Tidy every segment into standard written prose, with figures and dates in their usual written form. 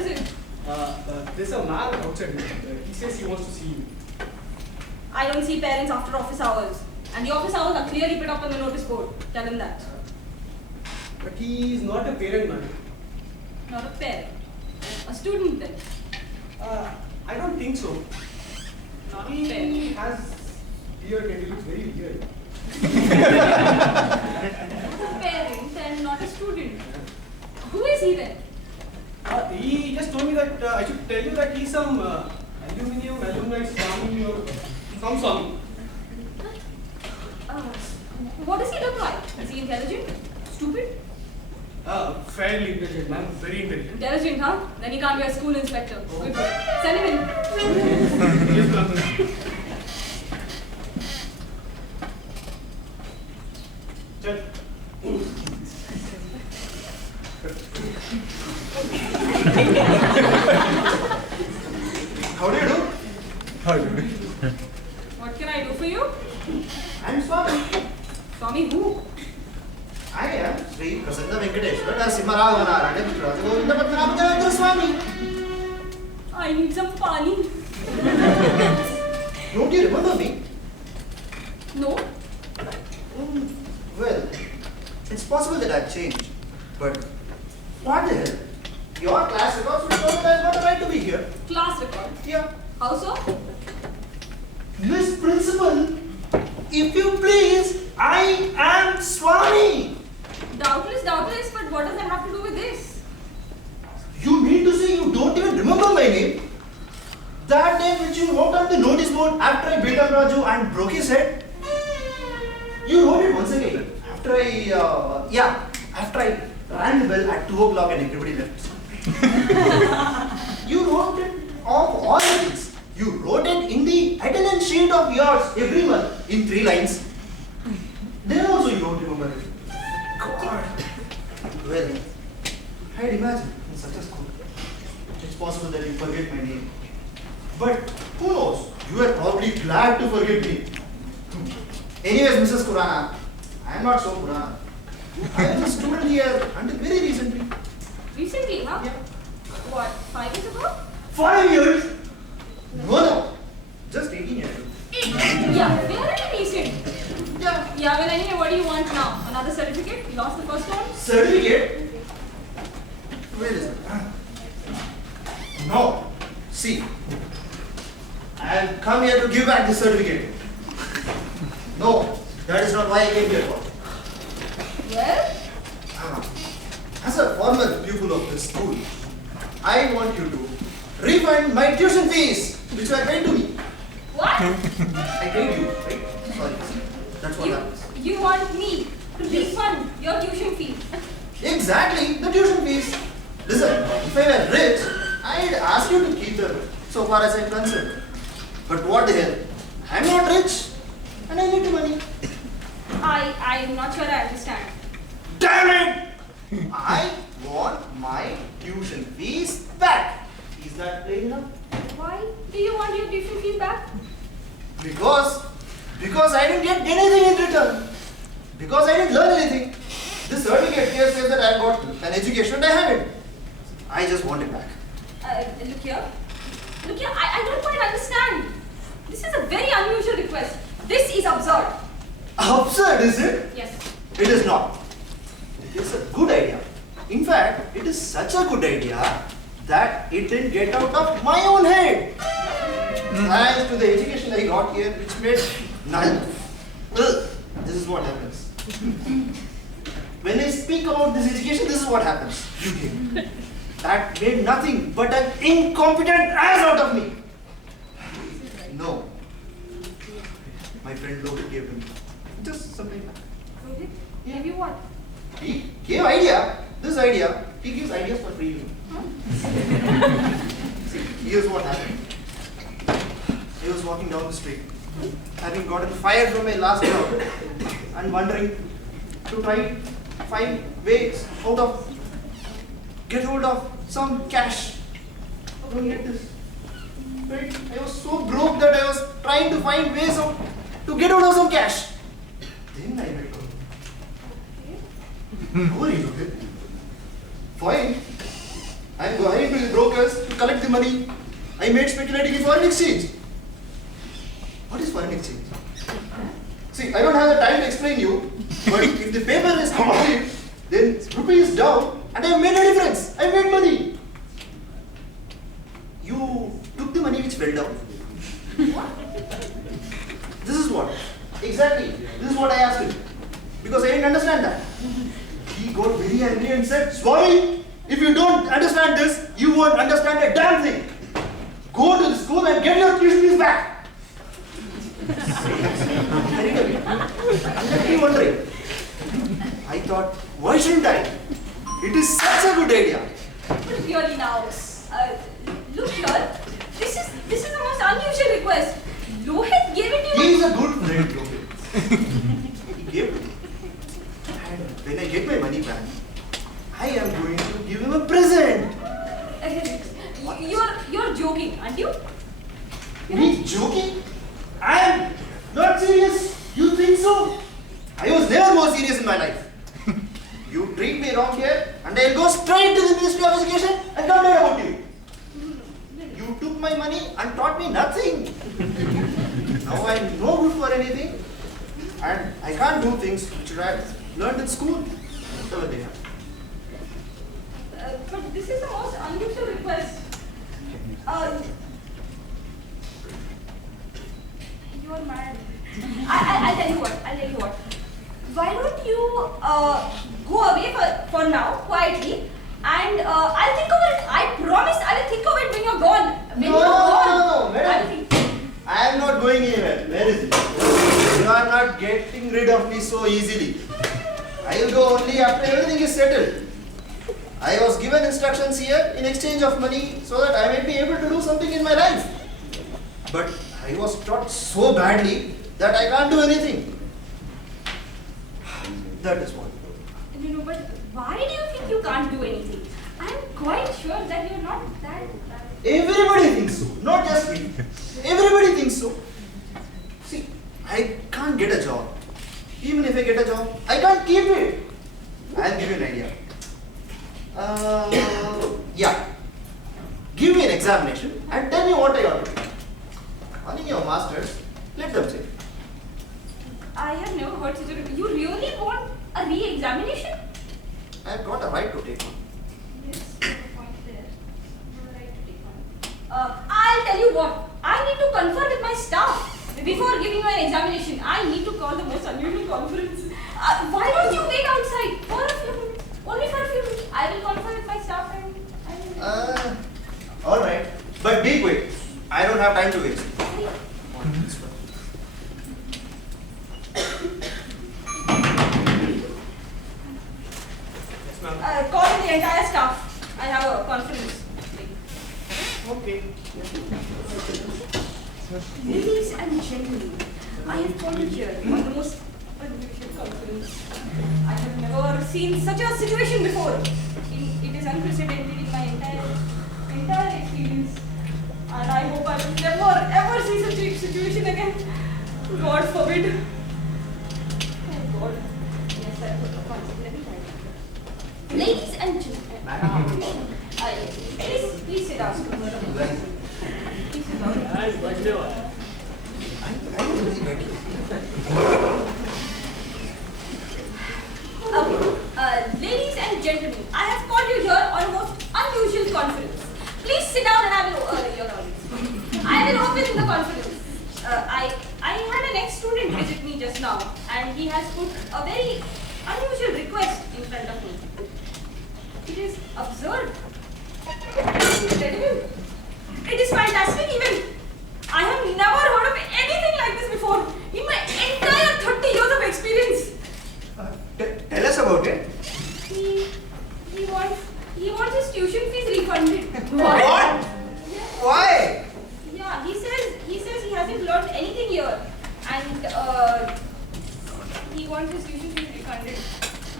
is it? There's a man outside. He says he wants to see you. I don't see parents after office hours. And the office hours are clearly put up on the notice board. Tell him that. But he is not a parent, man. Not a parent. A student then. I don't think so. Not a He parent. has beard and he looks very weird. Not a parent and not a student. Who is he then? He just told me that I should tell you that he's some alumni Swami or some Swami. What does he look like? Is he intelligent? Stupid? Fairly intelligent, man. Very intelligent. Intelligent, huh? Then he can't be a school inspector. Oh. Good. Send him in. Yes, ma'am. Chal. How do you do? How do you? What can I do for you? I'm Swami. Swami who? I am Sri Prasanna Venkateshwar Narasimharaghavan Vindapatnabhadra Swami. I need some pani. Don't you remember me? No? Well, it's possible that I've changed. But what the hell? Your class records will show that I've got a right to be here. Class record. Yeah. How so? Miss Principal, if you please, I am Swami. Doubtless, but what does that have to do with this? You mean to say you don't even remember my name? That name which you wrote on the notice board after I beat up Raju and broke his head? You wrote it once again. After I rang the bell at 2 o'clock and everybody left. You wrote it of all the things. You wrote it in the attendance sheet of yours every month in 3 lines. Then also you don't remember it. God. Well, I'd imagine in such a school, it's possible that you forget my name. But who knows? You are probably glad to forget me. Anyways, Mrs. Kurana, I am not so Kurana. I was a student here until very recently. Recently, huh? Yeah. What, 5 years ago? 5 years? No. Just 18 years. Yeah, very recent. Yeah. Yeah, well anyway, what do you want now? Another certificate? You lost the first one? Certificate? Where is it? No. See, I have come here to give back the certificate. No, that is not why I came here for. Well? As a former pupil of this school, I want you to refund my tuition fees, which were paid to me. What? I paid you, right? Sorry. That's what happens. You want me to refund your tuition fee? Exactly, the tuition fees. Listen, if I were rich, I'd ask you to keep them, so far as I'm concerned. But what the hell? I'm not rich, and I need the money. I'm not sure I understand. Damn it! I want my tuition fees back. Is that plain enough? Why do you want your tuition fee back? Because I didn't get anything in return. Because I didn't learn anything. This certificate here says that I got an education and I haven't. I just want it back. Look here. I don't quite understand. This is a very unusual request. This is absurd. Absurd, is it? Yes. It is not. It is a good idea. In fact, it is such a good idea that it didn't get out of my own head. Thanks to the education I got here, which made null. This is what happens. When I speak about this education, this is what happens. You came. That made nothing but an incompetent ass out of me. No. My friend Logan gave him just something back. Okay. Give you what? He gave idea. This idea. He gives ideas for free. Huh? See, here's what happened. I was walking down the street, having gotten fired from my last job, and wondering to try find ways out of get hold of some cash. How do I get this? Right? I was so broke that I was trying to find ways to get hold of some cash. Then I met her. How are you, okay? Fine. I'm going to the brokers to collect the money I made speculating in foreign exchange. What is foreign exchange? See, I don't have the time to explain you, but if the paper is complete, then rupee is down and I have made a difference. I made money. You took the money which fell down. What? This is what? Exactly. This is what I asked him. Because I didn't understand that. He got very angry and said, Swami, if you don't understand this, you won't understand a damn thing. Go to the school and get your tuition fees back. I'm left wondering. I thought, why shouldn't I? It is such a good idea. But really now, look here, this is the most unusual request. Lohit gave it to you. He is a good friend, Lohit. He gave it to me. And when I get my money back, I am going to give him a present. You're joking, aren't you? Me joking? I am not serious. You think so? I was never more serious in my life. You treat me wrong here, and I'll go straight to the Ministry of Education and complain about you. You took my money and taught me nothing. Now I'm no good for anything, and I can't do things which I learned in school. Whatever they are. But this is the most unusual request. You are mad. I'll tell you what. Why don't you go away for now, quietly, and I'll think of it. I promise I will think of it when you're gone. When you're gone. No, madam. I am not going anywhere. Where is it? You are not getting rid of me so easily. I will go only after everything is settled. I was given instructions here in exchange of money so that I may be able to do something in my life. But I was taught so badly that I can't do anything. That is what. No, but why do you think you can't do anything? I'm quite sure that you're not that bad. Everybody thinks so, not just me. Everybody thinks so. See, I can't get a job. Even if I get a job, I can't keep it. I'll give you an idea. Yeah. Give me an examination and tell me what I ought to do. Calling your masters, let them say. I have never heard such a. You really want a re-examination? I've got a right to take one. Yes, there's a point there. You have a right to take one. I'll tell you what. I need to confer with my staff before giving you an examination. I need to call the most unusual conference. Why don't you wait outside for a few minutes? Only for a few minutes. I will confer with my staff and. All right, but be quick. I don't have time to waste. Call in the entire staff. I have a conference. Okay. Ladies and gentlemen, I have called you here on the most unusual conference. I have never seen such a situation before. It is unprecedented in my entire experience. And I hope I will never ever see such a situation again. God forbid. Oh God. Yes, I put the concept. Let me try that. Ladies and gentlemen, please sit down. Please sit down. Ladies and gentlemen, I have called you here on a most unusual conference. Please sit down and I will open the conference. I had an ex-student visit me just now and he has put a very unusual request in front of me. It is absurd. It is incredible. It is fantastic even. I have never heard of anything like this before in my entire 30 years of experience. Tell us about it. He wants his tuition fees refunded. What? Yeah. Why? Yeah, he says he hasn't learned anything here, and he wants his tuition fees refunded.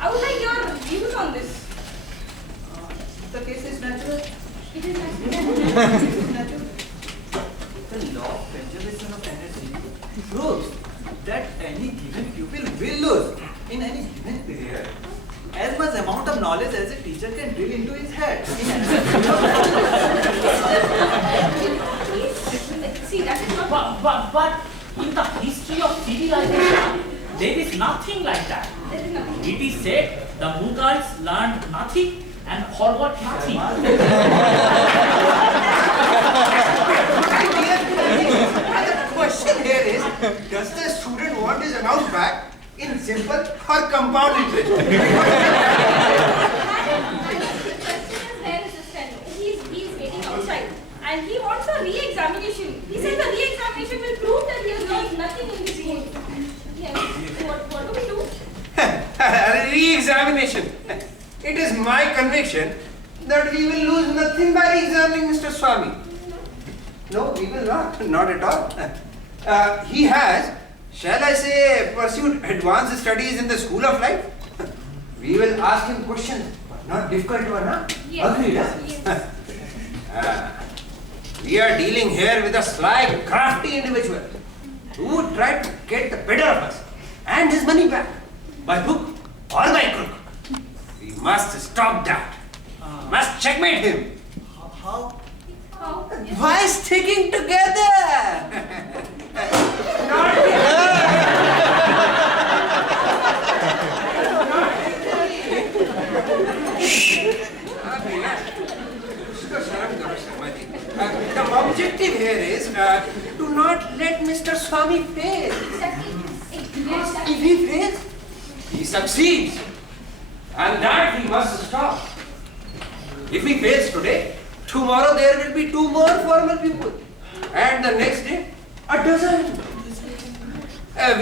I would like your views on this. The case is natural. It is natural. It is natural. The law of conservation of energy proves that any given pupil will lose in any given period. as much amount of knowledge as a teacher can drill into his head. See, that is not. But in the history of civilization, there is nothing like that. There is nothing. It is said the Mughals learned nothing and forgot nothing. The question here is, does the student want his amount back in simple or compound interest? The question is there, He's waiting outside and he wants a re-examination. He says the re-examination will prove that he has learned nothing in this game. Yes. What do we do? Re-examination. It is my conviction that we will lose nothing by re-examining Mr. Swami. No, we will not. Not at all. He has, shall I say, pursued advanced studies in the school of life. We will ask him questions, but not difficult one, huh? Yes. Agreed, huh? Yes. We are dealing here with a sly, crafty individual who tried to get the better of us and his money back, by hook or by crook. We must stop that. Must checkmate him. How? How? Yes. By sticking together. Not the objective here is to not let Mr. Swami fail. Because if he fails, he succeeds. And that we must stop. If he fails today, tomorrow there will be 2 more formal people. And the next day, a dozen.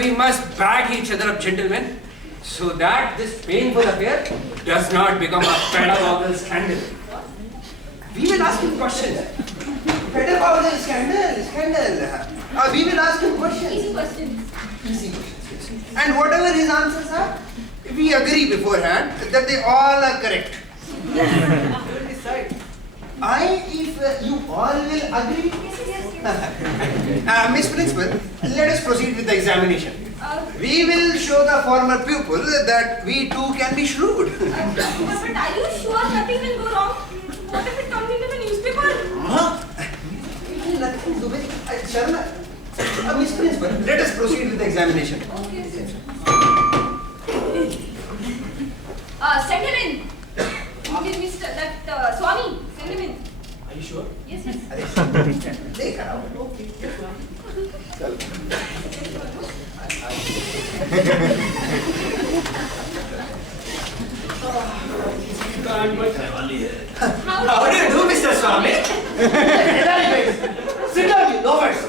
We must back each other up, gentlemen, so that this painful affair does not become a pedagogical scandal. We will ask him questions. Pedagogical scandal. We will ask him questions. Easy questions. Easy questions, yes. And whatever his answers are, we agree beforehand that they all are correct. You will decide. If you all will agree. Yes. Miss Principal, let us proceed with the examination. We will show the former pupil that we too can be shrewd. But are you sure nothing will go wrong? What if it comes into the newspaper? Nothing to do with Sharma. Miss Principal, let us proceed with the examination. Okay. Send him in. Mr. Swami, send him in. Are you sure? Yes. Take her out. Okay. How do you do, Mr. Swami? Sit down, you lovers.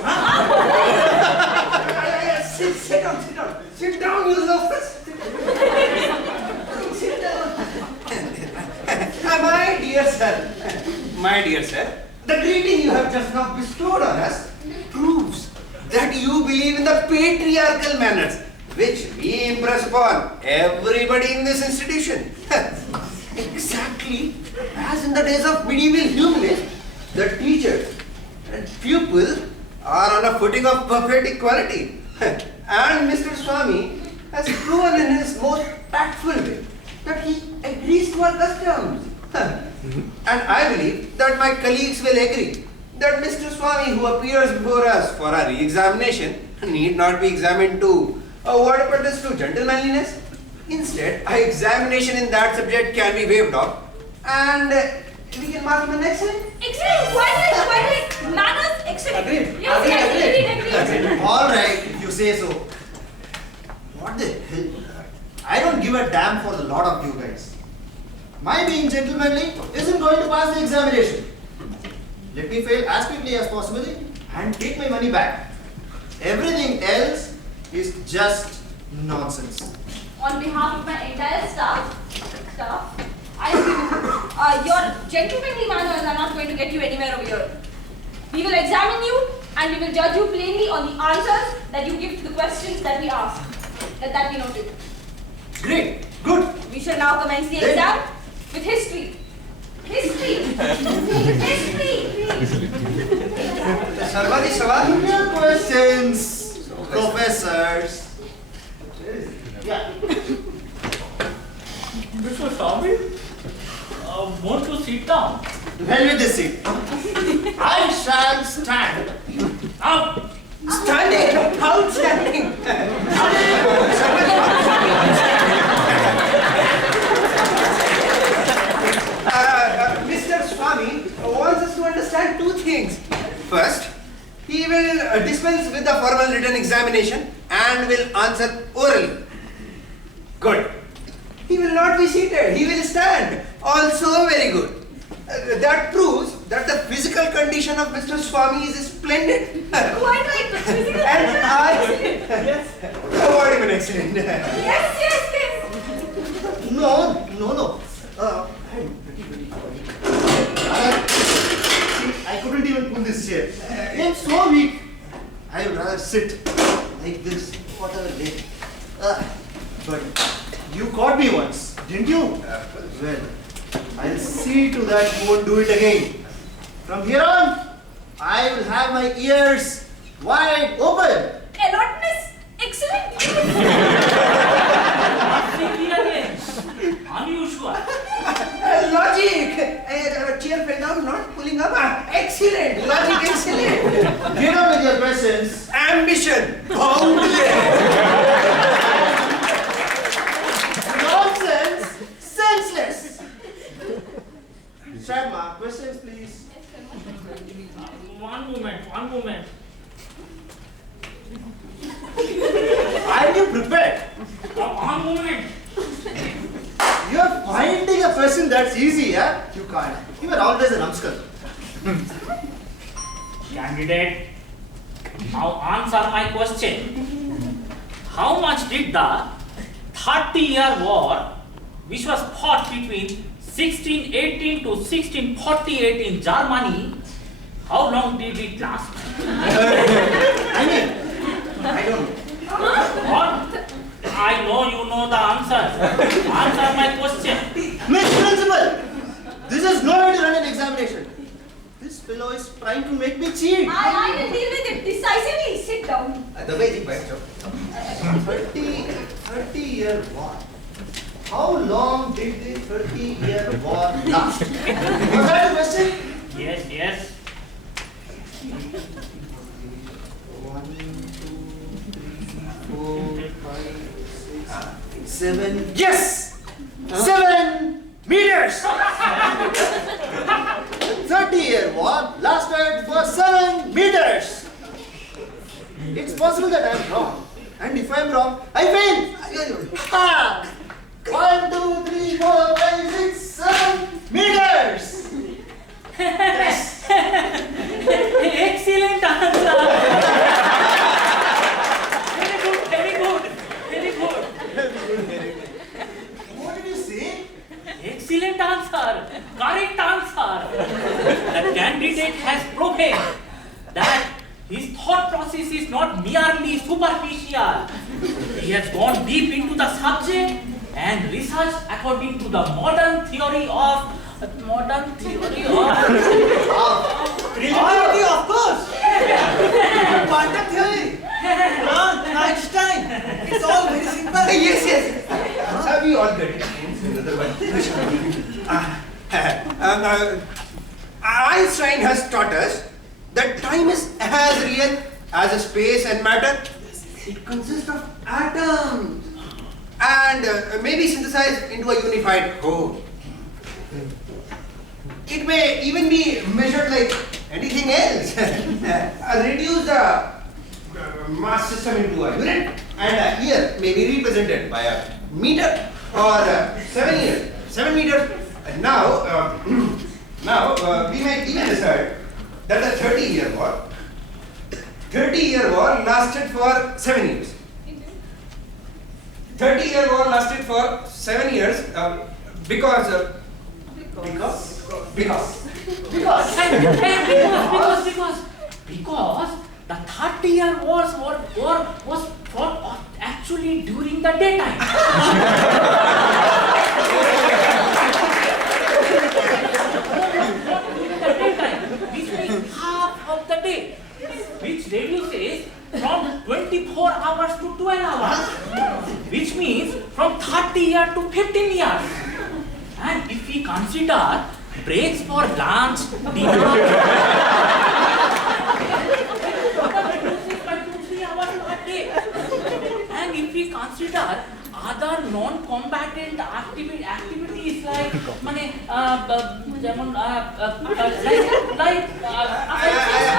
Sit down. Sit down, you lovers. Sit down. My dear sir, the greeting you have just now bestowed on us proves that you believe in the patriarchal manners which we impress upon everybody in this institution. Exactly as in the days of medieval humanists, the teacher and pupil are on a footing of perfect equality. And Mr. Swami has proven in his most tactful way that he agrees to our customs. And I believe that my colleagues will agree that Mr. Swami, who appears before us for our re-examination, need not be examined to what pertains to gentlemanliness. Instead, our examination in that subject can be waived off, and we can mark him an excellent. Excellent. Quite right. Manners. Excellent. Agreed. Yes. Agreed. All right, if you say so. What the hell? I don't give a damn for the lot of you guys. My being gentlemanly isn't going to pass the examination. Let me fail as quickly as possible and take my money back. Everything else is just nonsense. On behalf of my entire staff, I agree with you. Your gentlemanly manners are not going to get you anywhere over here. We will examine you and we will judge you plainly on the answers that you give to the questions that we ask. Let that be noted. Great, good. We shall now commence the exam with history. History! Sarvadi Sawal, questions, professors. Yeah. This was Swami, want to sit down? Well with this seat. I shall stand. Up! Standing! Outstanding! Mr. Swami wants us to understand two things. First, he will dispense with the formal written examination and will answer orally. Good. He will not be seated, he will stand. Also very good. That proves that the physical condition of Mr. Swami is splendid. Quite right, the physical And I... Yes. Award him an excellent. Yes. No. I'm pretty weak. See, I couldn't even pull this chair. I'm so weak. I would rather sit like this. What a day. But you caught me once, didn't you? Well, I'll see to that you won't do it again. From here on, I will have my ears wide open. Alertness, excellent. Unusual. Logic! Chair fell down, not pulling up. Excellent! Logic, excellent! Get on with your questions. Ambition! Boundless! Nonsense! Senseless! Sharma, questions please. One moment. Are you prepared? One moment. You are finding a person that's easy, yeah? You can't. You are always an numbskull. Candidate, now answer my question. How much did the 30-year war, which was fought between 1618 to 1648 in Germany, how long did it last? I don't know. What? I know you know the answer. Answer my question. Miss Principal, this is no way to run an examination. This fellow is trying to make me cheat. I will deal with it decisively. Sit down. The way he bites up. 30-year war. How long did the 30-year war last? Was that the question? Yes. 1, 2, 3, 4, 5, 6, 7. Yes! 7 meters! 30-year war lasted for 7 meters. It's possible that I am wrong. And if I am wrong, I fail. Ha! 1, 2, 3, 4, 5, 6, 7 meters. Yes. Excellent answer. Very good. What did you say? Excellent answer. Correct answer. The candidate has proven that his thought process is not merely superficial. He has gone deep into the subject and researched according to the modern theory of Reality, of course! Quantum theory! Einstein! It's all very simple. Yes. Have we all got it? Einstein has taught us that time is as real as space and matter. It consists of atoms and may be synthesized into a unified whole. It may even be measured like anything else. Reduce the mass system into a unit, and a year may be represented by a meter or 7 meters. And now, we may even decide that the 30-year war lasted for 7 years. 30-year war lasted for 7 years because the 30-year war was fought actually during the daytime. Which means half of the day, which reduces from 24 hours to 12 hours, which means from 30 years to 15 years. And if we consider breaks for lunch, dinner, by 2-3 hours per day. And if we consider other non-combatant activities like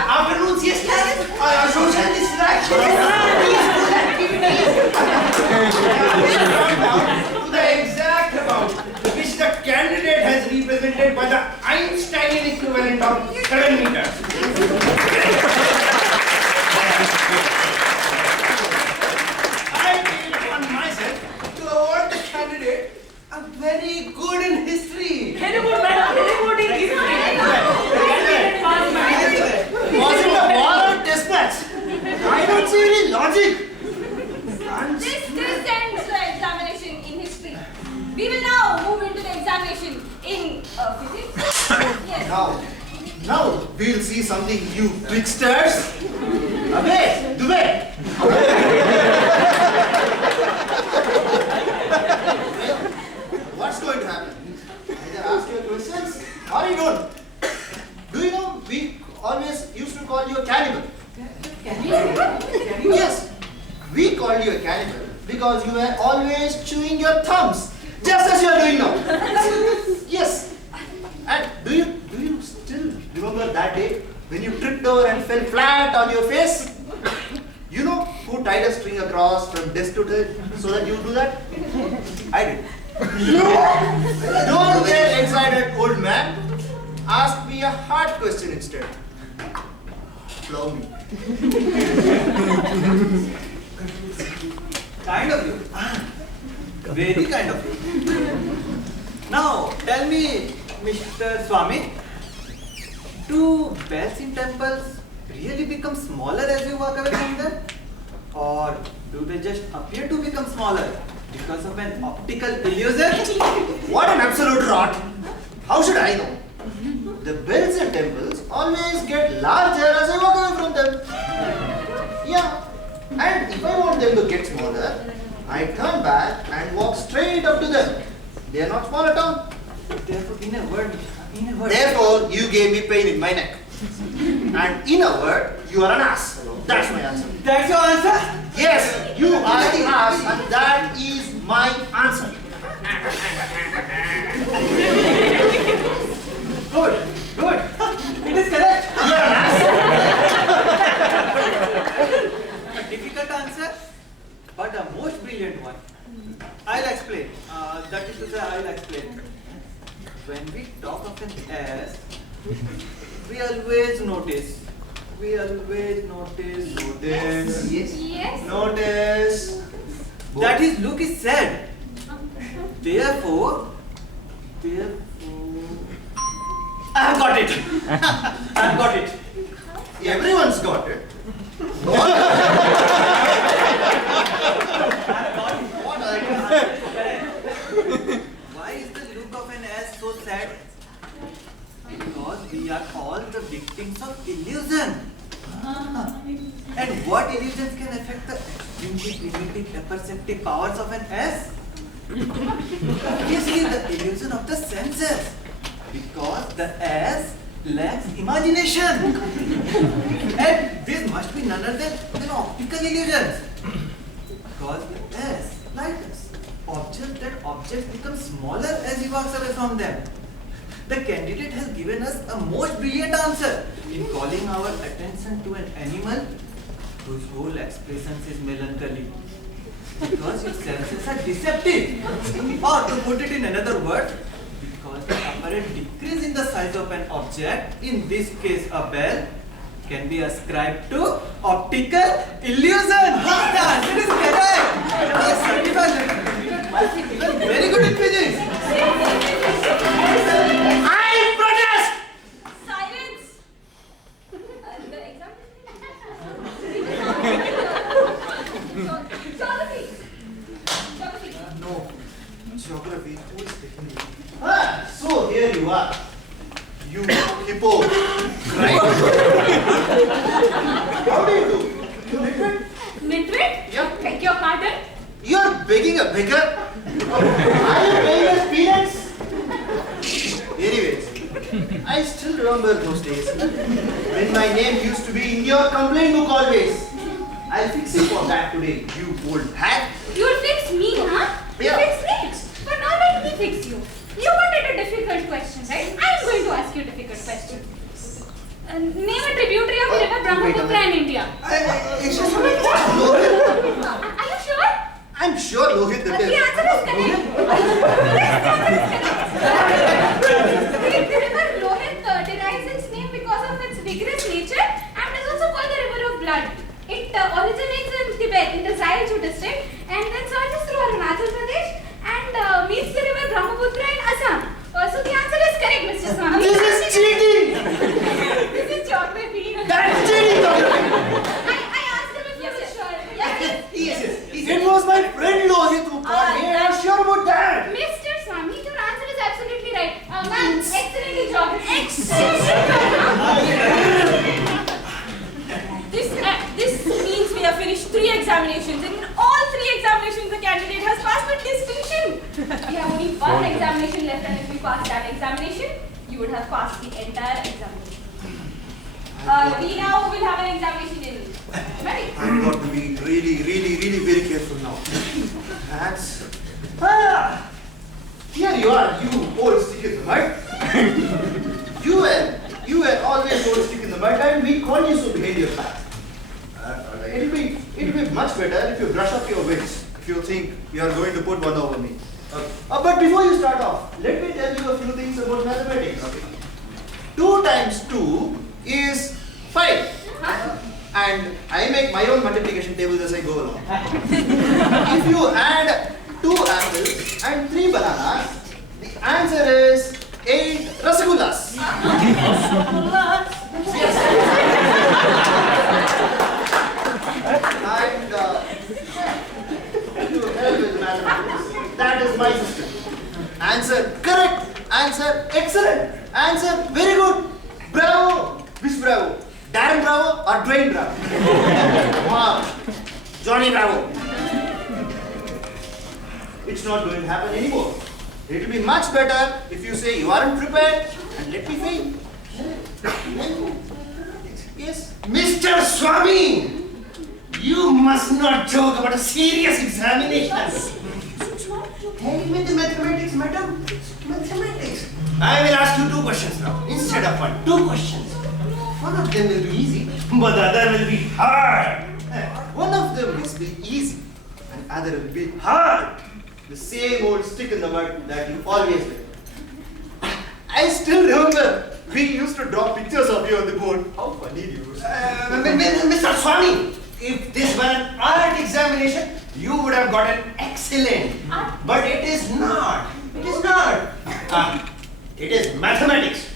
afternoon siesta, social distraction, peaceful activities. To the exact amount which the candidate has represented by the Einsteinian equivalent of 7 meters. I take it upon myself to award the candidate a very good in history. very good, madam, very good in history. Was it a war or test match? I don't see any logic. This ends the examination in history. We will now move into the examination in physics. Yes. Now we'll see something, you tricksters. Away, do it. What's going to happen? Either ask your questions or you don't. Do you know we always used to call you a cannibal? Yes, we called you a cannibal because you were always chewing your thumbs, just as you are doing now. Yes. And do you still remember that day when you tripped over and fell flat on your face? You know who tied a string across from desk to desk so that you do that? I did. Don't get excited, old man. Ask me a hard question instead. Plow me. Kind of you. Very kind of you. Now, tell me, Mr. Swami, do bells in temples really become smaller as you walk away from them? Or do they just appear to become smaller because of an optical illusion? What an absolute rot! How should I know? The bells in temples always get larger as I walk away from them. Yeah, and if I want them to get smaller, I turn back and walk straight up to them. They are not small at all. Therefore, in a word. Therefore, you gave me pain in my neck. And in a word, you are an ass. That's my answer. That's your answer? Yes, you are the ass, and that is my answer. Good. It is correct. You are an ass. A difficult answer, but a most brilliant one. I'll explain. That is to say, I'll explain. When we talk of an S, we always notice. Yes. Notice. That his look is sad. Therefore, I've got it. I've got it. Everyone's got it. What are you? Why is the look of an S so sad? Because we are all the victims of illusion. And what illusions can affect the extremely primitive apperceptive powers of an S? Obviously, the illusion of the senses. Because the S lacks imagination. And this must be none other than optical illusions. Because the S lightens. Objects become smaller as he walks away from them. The candidate has given us a most brilliant answer in calling our attention to an animal whose whole expression is melancholy. Because its senses are deceptive. Or to put it in another word, because the apparent decrease in the size of an object, in this case a bell, can be ascribed to optical illusion. The answer is correct. Very good in physics. I protest! Silence. The exam. Geography. No. Geography. Who is taking it? So here you are. You hippo. Right? How do you do? You literate? Literate? Yeah. Beg your pardon? You're begging a beggar? Are you paying us peanuts? remember those days when my name used to be in your complaint book always. I'll fix you for that today, you old hack. You'll fix me, huh? Yeah. You fix me? But now let me fix you. You wanted a difficult question, right? I'm going to ask you a difficult question. Name a tributary of the river Brahmaputra in India. Lohit? Are you sure? I'm sure Lohit The it is. answer is correct. Yes, the answer is correct. The river Lohit derives its name because of its vigorous nature and is also called the river of blood. It originates in Tibet, in the Zaichu district, and then surges through Arunachal Pradesh and meets the river Brahmaputra in Assam. So the answer is correct, Mr. Swami. This is cheating! This is geography. That's cheating! I asked him if he was sure. Yes. It was my friend Lohit who called me, and I'm sure about that. Mr. Swami, your answer is absolutely right. Ma'am, excellent in geography. Excellent in geography. This means we have finished 3 examinations, and in all 3 examinations the candidate has passed with distinction. We have only 1 examination left, and if we pass that examination, you would have passed the entire examination. We now will have an examination in Medic. I've got to be really very careful now. That's... Here you are, you old stick in the mud. You were always old stick in the mud, and we call you so behind your back. It'll be much better if you brush up your wits, if you think you are going to put one over me. But before you start off, let me tell you a few things about mathematics. 2 times 2 is 5. And I make my own multiplication tables as I go along. If you add 2 apples and 3 bananas, the answer is 8 rasagullas. And to hell with mathematics, that is my system. Answer correct, answer excellent, answer very good. Bravo! Which bravo? Darren Bravo or Dwayne Bravo? Wow. Johnny Bravo. It's not going to happen anymore. It will be much better if you say you aren't prepared and let me fail. Yes? Mr. Swami! You must not joke about a serious examination. Hey, with the mathematics, madam. Mathematics. I will ask you 2 questions now, instead of 1. 2 questions. One of them will be easy, but the other will be hard. One of them will be easy and other will be hard. The same old stick in the mud that you always do. I still remember we used to draw pictures of you on the board. How funny you were. Mr. Swami, if this were an art examination, you would have gotten excellent. But it is not. It is not. It is mathematics.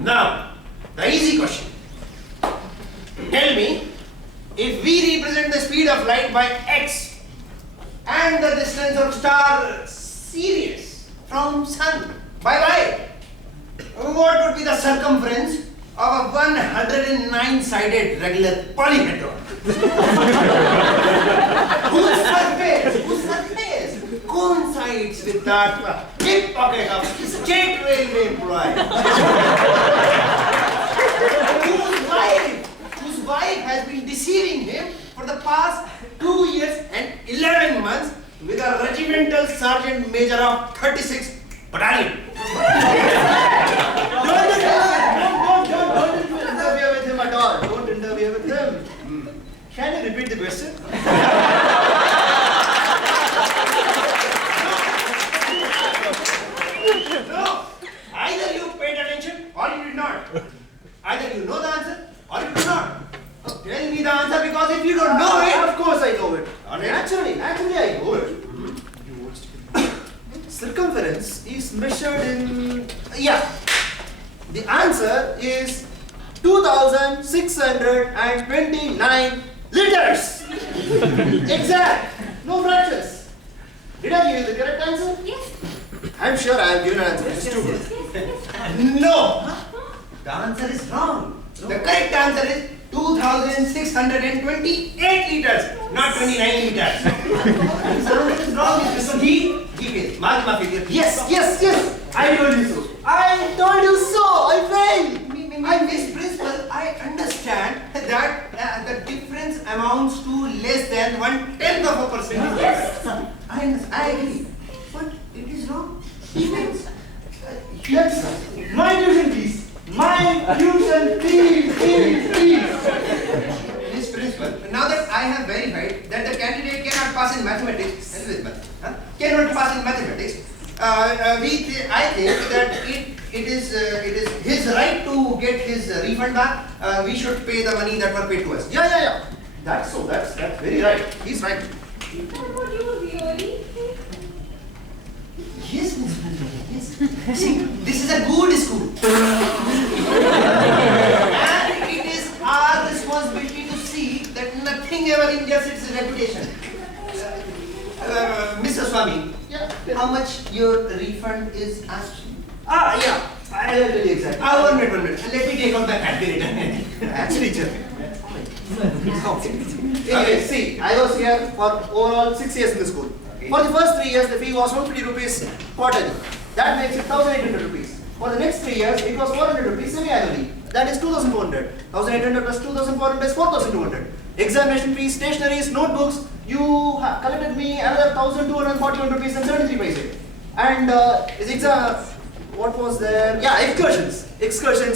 Now, the easy question. Tell me, if we represent the speed of light by x and the distance of star Sirius from sun by y, what would be the circumference of a 109-sided regular polyhedron? whose surface coincides with that hip pocket of state railway employee? whose wife has been deceiving him for the past 2 years and 11 months with a regimental sergeant major of 36 battalion. Don't interfere with him at all. Don't interfere with him. Can you repeat the question? No. Either you paid attention or you did not. Either you know the answer or you do not. Tell me the answer, because if you don't know it... Of course I know it. All right. Naturally I know it. Circumference is measured in... Yeah. The answer is 2,629 liters. Exact. No fractions. Did I give you the correct answer? Yes. I'm sure I have given an answer. It's too good. No. The answer is wrong. The correct answer is 2,628 liters, not 29 liters. This answer is wrong, Mr. He failed. Mark my failure. Yes. I told you so. I told you so. I failed. Miss Principal, I understand that the difference amounts to less than 1/10 of a percent. Yes. I agree. But it is wrong. Yes, sir. My tuition fees. My tuition fees. Miss Principal, now that I have verified that the candidate cannot pass in mathematics, cannot pass in mathematics, I think that it is his right to get his refund back. We should pay the money that were paid to us. Yeah. That's so. That's very right. He's right. But what you really think? Yes, Miss Principal. Yes. See, this is a good school. And it is our responsibility to see that nothing ever injures its reputation. Mr. Swami, Yeah. how much your refund is asked? Yeah. I'll tell you exactly. 1 minute. Let me take out the calculator. Actually, sir. Anyway, see, I was here for overall 6 years in the school. Okay. For the first 3 years, the fee was 150 rupees quarterly. That makes it 1,800 rupees. For the next 3 years, it was 400 rupees semi-annually. That is 2,400. 1,800 plus 2,400 is 4,200. Examination fees, stationeries, notebooks, you collected me another 1,241 rupees and 73 paise. And his exam, what was there? Yeah, excursions,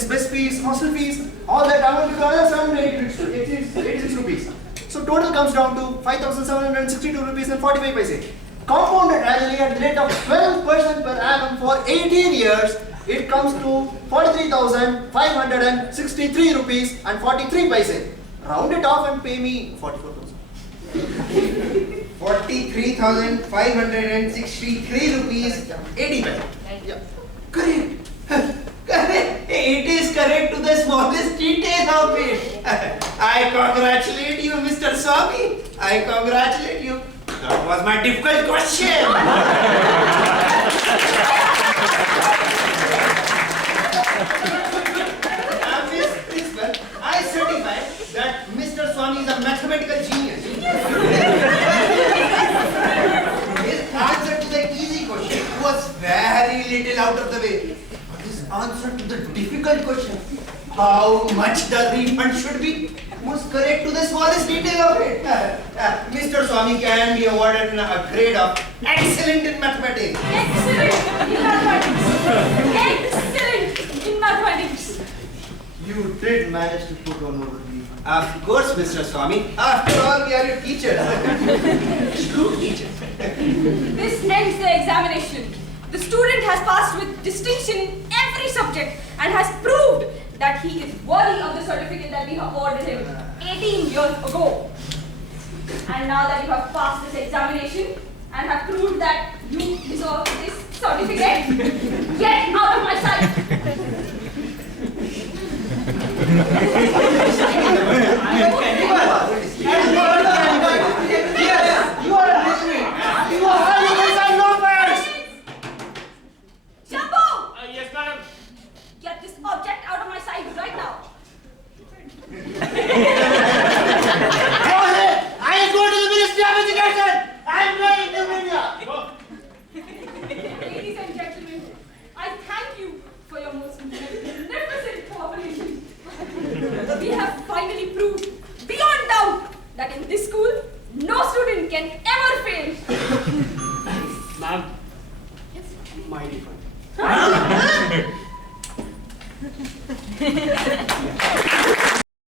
bus fees, hostel fees, all that I will another 786 rupees. So total comes down to 5,762 rupees and 45 paise. Compounded annually at the rate of 12% per annum for 18 years, it comes to 43,563 rupees and 43 paise. Round it off and pay me 44,000. 43,563 rupees 80 paise. Yeah. Correct. Correct. It is correct to the smallest detail of it. I congratulate you, Mr. Swami. I congratulate you. That was my difficult question. Miss Principal, I certify that Mr. Swami is a mathematical genius. His answer to the easy question was very little out of the way. But his answer to the difficult question, how much the refund should be, was correct to the smallest detail of it. Mr. Swami can be awarded a grade of excellent in mathematics. Excellent in mathematics. Excellent in mathematics. You did manage to put on over the refund. Of course, Mr. Swami. After all, we are your teachers. True teachers. This ends the examination. The student has passed with distinction in every subject and has proved that he is worthy of the certificate that we have awarded him 18 years ago. And now that you have passed this examination and have proved that you deserve this certificate, get out of my sight! Jumbo! Yes, madam. Get this object out of my sight right now! Go ahead! I am going to the Ministry of Education! I am going to India! Ladies and gentlemen, I thank you for your most magnificent cooperation. We have finally proved beyond doubt that in this school, no student can ever fail. Ma'am. My refund.